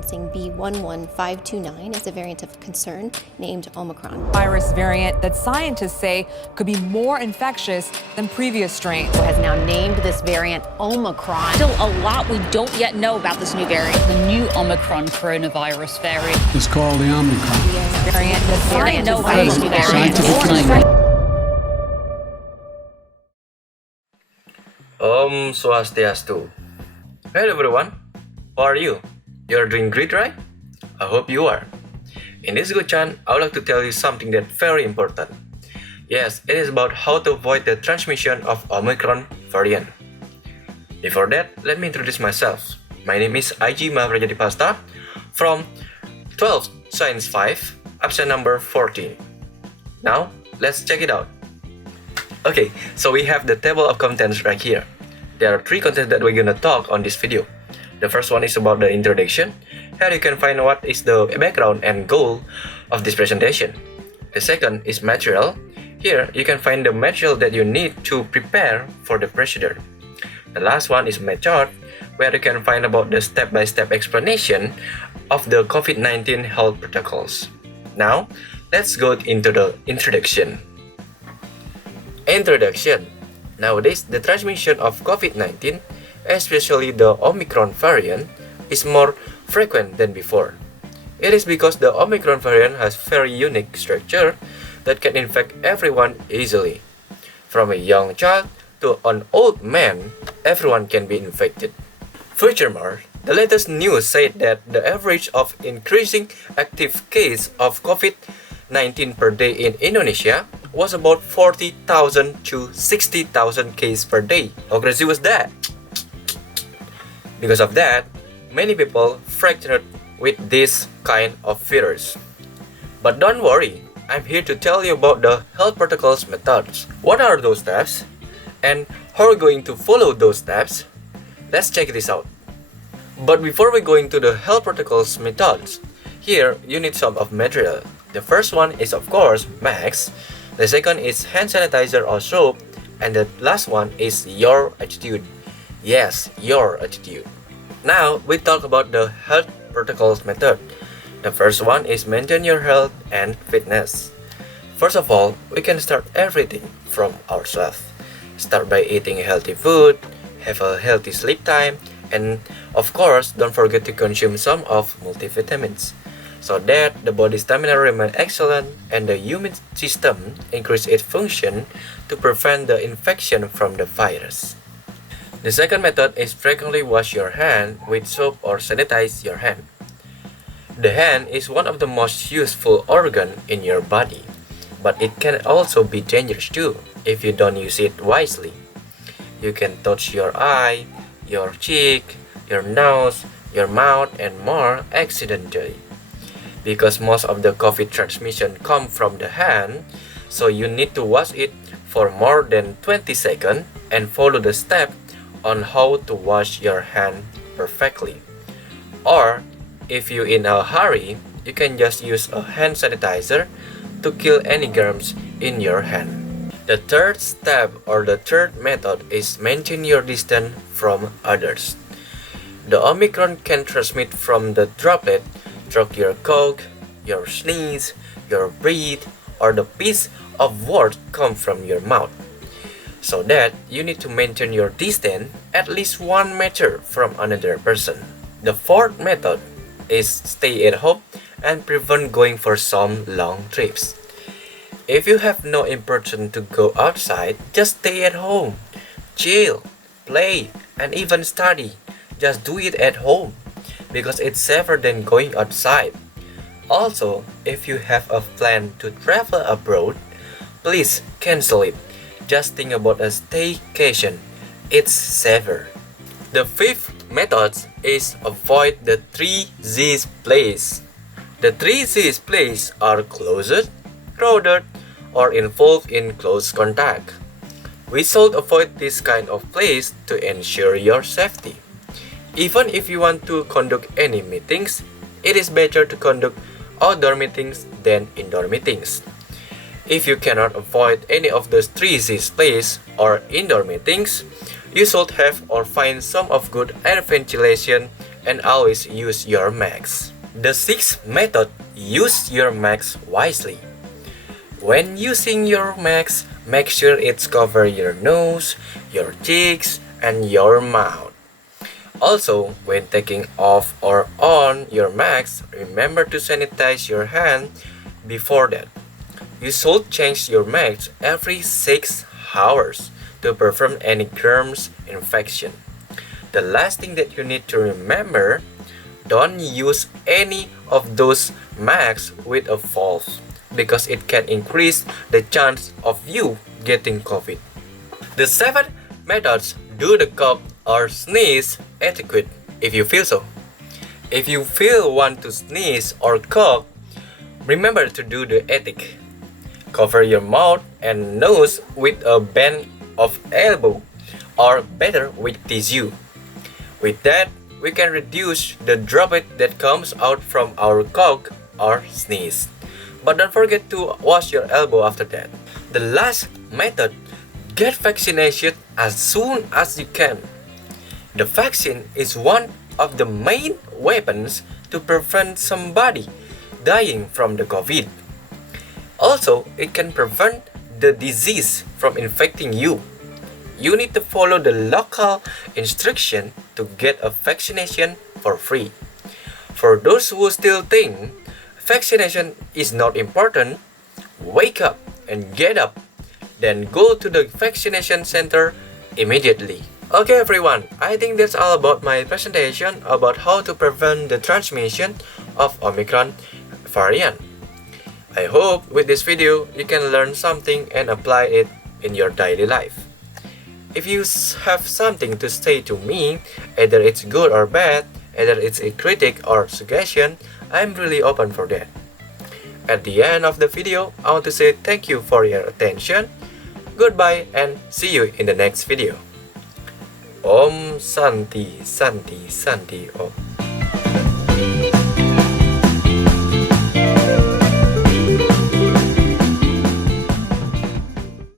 announcing B11529 as a variant of concern named Omicron. Virus variant that scientists say could be more infectious than previous strains. Has now named this variant Omicron. Still a lot we don't yet know about this new variant. The new Omicron coronavirus variant. It's called the Omicron. Variant that Variant scientists no say virus could be Scientific claim. Om Swastiastu. Hello everyone, how are you? You're doing great, right? I hope you are. In this good chance, I would like to tell you something that's very important. Yes, it is about how to avoid the transmission of Omicron variant. Before that, let me introduce myself. My name is XII Mahapraja Divasta from 12th Science 5, option number 14. Now, let's check it out. Okay, so we have the table of contents right here. There are three contents that we're gonna talk on this video. The first one is about the introduction. Here you can find what is the background and goal of this presentation. The second is material. Here you can find the material that you need to prepare for the procedure. The last one is method, where you can find about the step-by-step explanation of the COVID-19 health protocols. Now, let's go into the introduction. Introduction. Nowadays, the transmission of COVID-19, especially the Omicron variant, is more frequent than before. It is because the Omicron variant has very unique structure that can infect everyone easily. From a young child to an old man, everyone can be infected. Furthermore, the latest news said that the average of increasing active case of COVID-19 per day in Indonesia was about 40,000 to 60,000 cases per day. How crazy was that? Because of that, many people fractured with this kind of virus. But don't worry, I'm here to tell you about the health protocols methods. What are those steps? And how are we going to follow those steps? Let's check this out. But before we go into the health protocols methods, here you need some of material. The first one is of course masks. The second is hand sanitizer or soap. And the last one is your attitude. Yes, your attitude. Now we talk about the health protocols method. The first one is maintain your health and fitness. First of all, we can start everything from ourselves. Start by eating healthy food, have a healthy sleep time, and of course, don't forget to consume some of multivitamins, so that the body stamina remains excellent and the immune system increase its function to prevent the infection from the virus. The second method is frequently wash your hand with soap or sanitize your hand. The hand is one of the most useful organ in your body, but it can also be dangerous too if you don't use it wisely. You can touch your eye, your cheek, your nose, your mouth, and more accidentally. Because most of the COVID transmission come from the hand, so you need to wash it for more than 20 seconds and follow the step on how to wash your hand perfectly. Or, if you're in a hurry, you can just use a hand sanitizer to kill any germs in your hand. The third step or the third method is maintain your distance from others. The Omicron can transmit from the droplet through your cough, your sneeze, your breath, or the piece of word come from your mouth. So that you need to maintain your distance at least 1 meter from another person. The fourth method is stay at home and prevent going for some long trips. If you have no importance to go outside, just stay at home. Chill, play, and even study. Just do it at home because it's safer than going outside. Also, if you have a plan to travel abroad, please cancel it. Just think about a staycation. It's safer. The fifth method is avoid the 3 Z's place. The 3 Z's place are closed, crowded, or involved in close contact. We should avoid this kind of place to ensure your safety. Even if you want to conduct any meetings, it is better to conduct outdoor meetings than indoor meetings. If you cannot avoid any of those 3 Z's place or indoor meetings, you should have or find some of good air ventilation and always use your mask. The sixth method, use your mask wisely. When using your mask, make sure it's cover your nose, your cheeks, and your mouth. Also, when taking off or on your mask, remember to sanitize your hand before that. You should change your mask every 6 hours to prevent any germs infection. The last thing that you need to remember, don't use any of those masks with a valve because it can increase the chance of you getting COVID. The seventh methods, do the cough or sneeze etiquette if you feel so. If you want to sneeze or cough, remember to do the etiquette. Cover your mouth and nose with a band of elbow or better with tissue. With that, we can reduce the droplet that comes out from our cough or sneeze. But don't forget to wash your elbow after that. The last method, get vaccinated as soon as you can. The vaccine is one of the main weapons to prevent somebody dying from the COVID. Also, it can prevent the disease from infecting you. You need to follow the local instruction to get a vaccination for free. For those who still think vaccination is not important, wake up and get up. Then go to the vaccination center immediately. Okay everyone, I think that's all about my presentation about how to prevent the transmission of Omicron variant. I hope with this video you can learn something and apply it in your daily life. If you have something to say to me, either it's good or bad, either it's a critic or suggestion, I'm really open for that. At the end of the video, I want to say thank you for your attention. Goodbye and see you in the next video. Om Santi Santi Santi Om.